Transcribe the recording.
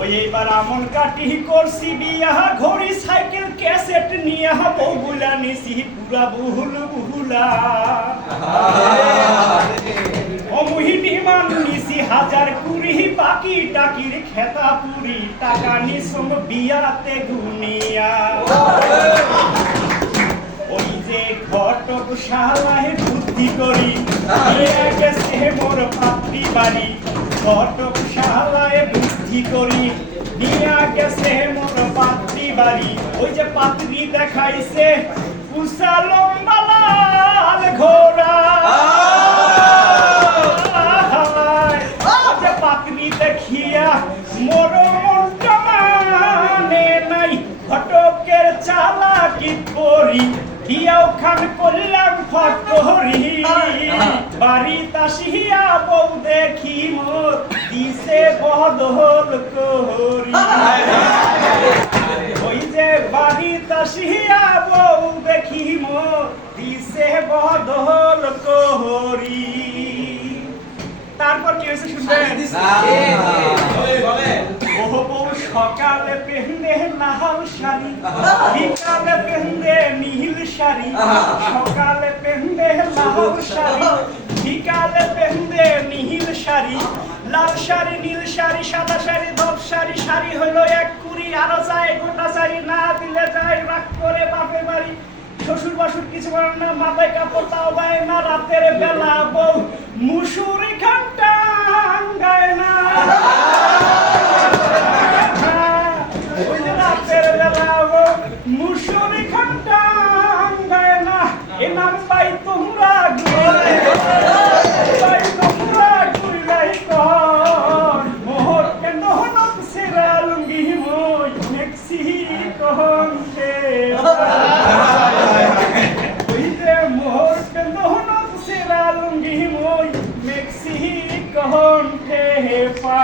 ওই এইবার আমন কাটি করছি বিয়া ঘড়ি সাইকেল ক্যাসেট নিয়ে বউগুলা নিছি পুরা বুহুলা অমুহিনী মান নিছি 1020 বাকি টাকির খেতা পুরি টাকা নিসম বিয়াতে গুনিয়া ওই যে ঘটক শালায় বুদ্ধি করি গেছে মোর পাত্রী বাড়ি ঘটক শালায় বুদ্ধি করি নিয়া গেছে মোর পাত্রী বাড়ি ওই যে পাত্রী দেখাইছে উষা লম্বা লাল ঘোড়া যে পাত্রী দেখিয়া মোর মনটা মানে নাই ঘটকের চালাকি করি দিয়াও খান করলাম ফটরি বাড়ি তাসিয়া বউ দেখি মোর দিছে বদল করি ওই যে বাড়ি তাসিয়া বউ দেখি মোর দিছে বদল করি তারপর কি হয়েছে শুনবেন সকালে পেন্দে লাল শাড়ি বিকালে পেন্দে নীল শাড়ি সকালে পেন্দে লাল শাড়ি বিকালে পেন্দে নীল শাড়ি লাল শাড়ি নীল শাড়ি সাদা শাড়ি ধপ শাড়ি শাড়ি হলো 1 কুড়ি আরো যায় গোটা শাড়ি না দিলে যায় রাগ করে বাপের বাড়ি শ্বশুর বাসুর কিছু বলেন না মাথায় কাপড় তাও দেয় না রাতের বেলা বউ মুসুরি ঘন্টা গায় না রাতের বেলা বউ মুসুরি ঘন্টা গায় না এ নাম পাই তোমরা পাই তোমরা গুলাই কর মোহর কেন হনক সেরা লুঙ্গি মই মেক্সি কহন্তে মোহর কেন হনক সেরা লুঙ্গি মই মেক্সি কহন্তে পা